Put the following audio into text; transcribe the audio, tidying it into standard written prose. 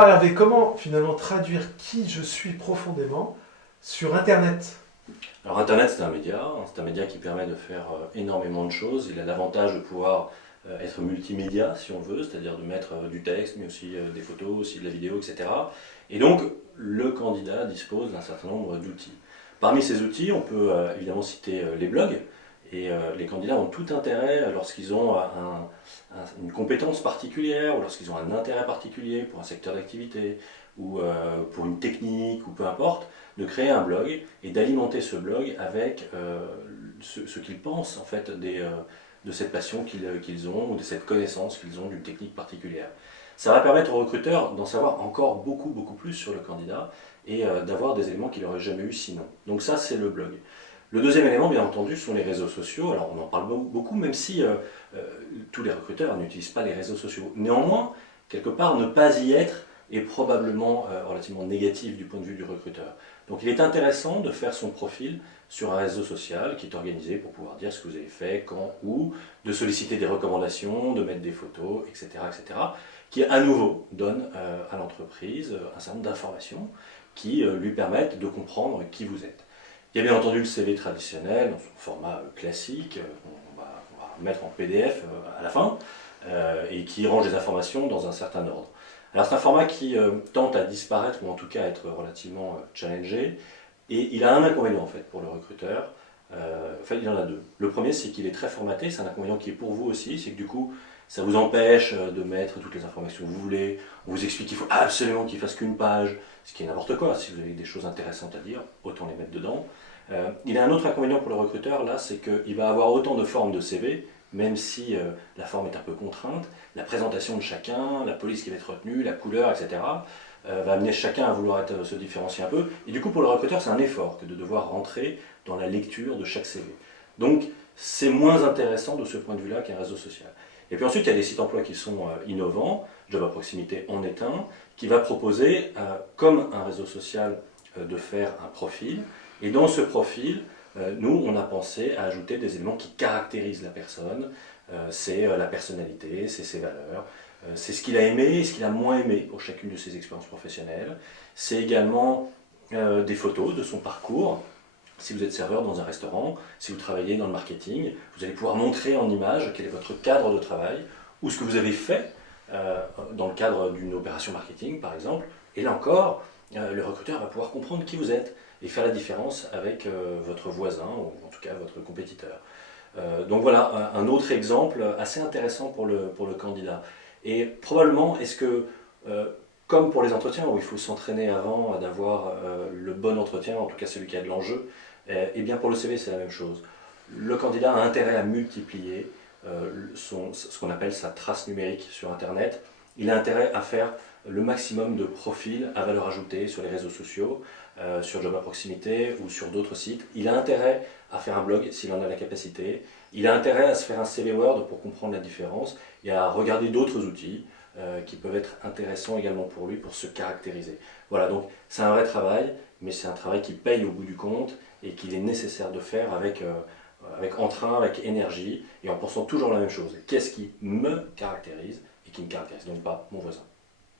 alors Hervé, comment finalement traduire qui je suis profondément sur Internet? Alors Internet c'est un média, hein, c'est un média qui permet de faire énormément de choses. Il a l'avantage de pouvoir être multimédia si on veut, c'est-à-dire de mettre du texte, mais aussi des photos, aussi de la vidéo, etc. Et donc le candidat dispose d'un certain nombre d'outils. Parmi ces outils, on peut évidemment citer les blogs, et les candidats ont tout intérêt lorsqu'ils ont une compétence particulière, ou lorsqu'ils ont un intérêt particulier pour un secteur d'activité, ou pour une technique, ou peu importe, de créer un blog et d'alimenter ce blog avec ce qu'ils pensent en fait de cette passion qu'ils ont ou de cette connaissance qu'ils ont d'une technique particulière. Ça va permettre aux recruteurs d'en savoir encore beaucoup plus sur le candidat et d'avoir des éléments qu'il n'aurait jamais eu sinon. Donc ça c'est le blog. Le deuxième élément, bien entendu, sont les réseaux sociaux. Alors on en parle beaucoup, même si euh, tous les recruteurs n'utilisent pas les réseaux sociaux. Néanmoins, quelque part, ne pas y être est probablement relativement négatif du point de vue du recruteur. Donc il est intéressant de faire son profil sur un réseau social qui est organisé pour pouvoir dire ce que vous avez fait, quand, où, de solliciter des recommandations, de mettre des photos, etc. qui à nouveau donne à l'entreprise un certain nombre d'informations qui lui permettent de comprendre qui vous êtes. Il y a bien entendu le CV traditionnel, dans son format classique, on va mettre en PDF à la fin, et qui range les informations dans un certain ordre. Alors c'est un format qui tente à disparaître, ou en tout cas à être relativement challengé, et il a un inconvénient en fait pour le recruteur. En fait il y en a deux. Le premier c'est qu'il est très formaté, c'est un inconvénient qui est pour vous aussi, c'est que du coup ça vous empêche de mettre toutes les informations que vous voulez, on vous explique qu'il faut absolument qu'il fasse qu'une page, ce qui est n'importe quoi. Si vous avez des choses intéressantes à dire, autant les mettre dedans. Il a un autre inconvénient pour le recruteur, là, c'est qu'il va avoir autant de formes de CV, même si la forme est un peu contrainte, la présentation de chacun, la police qui va être retenue, la couleur, etc., va amener chacun à vouloir se différencier un peu. Et du coup, pour le recruteur, c'est un effort que de devoir rentrer dans la lecture de chaque CV. Donc, c'est moins intéressant de ce point de vue-là qu'un réseau social. Et puis ensuite, il y a des sites emploi qui sont innovants. Job à proximité en est un, qui va proposer, comme un réseau social, de faire un profil. Et dans ce profil, nous, on a pensé à ajouter des éléments qui caractérisent la personne. C'est la personnalité, c'est ses valeurs, c'est ce qu'il a aimé et ce qu'il a moins aimé pour chacune de ses expériences professionnelles. C'est également des photos de son parcours. Si vous êtes serveur dans un restaurant, si vous travaillez dans le marketing, vous allez pouvoir montrer en image quel est votre cadre de travail ou ce que vous avez fait dans le cadre d'une opération marketing, par exemple. Et là encore, le recruteur va pouvoir comprendre qui vous êtes et faire la différence avec votre voisin ou en tout cas votre compétiteur. Donc voilà un autre exemple assez intéressant pour le candidat. Et probablement, est-ce que, comme pour les entretiens où il faut s'entraîner avant d'avoir le bon entretien, en tout cas celui qui a de l'enjeu, et bien pour le CV c'est la même chose. Le candidat a intérêt à multiplier ce qu'on appelle sa trace numérique sur Internet. Il a intérêt à faire le maximum de profils à valeur ajoutée sur les réseaux sociaux, sur Job à proximité ou sur d'autres sites. Il a intérêt à faire un blog s'il en a la capacité. Il a intérêt à se faire un CV Word pour comprendre la différence et à regarder d'autres outils qui peuvent être intéressants également pour lui pour se caractériser. Voilà, donc c'est un vrai travail, mais c'est un travail qui paye au bout du compte et qu'il est nécessaire de faire avec entrain, avec énergie et en pensant toujours la même chose. Qu'est-ce qui me caractérise et qui ne caractérise donc pas mon voisin?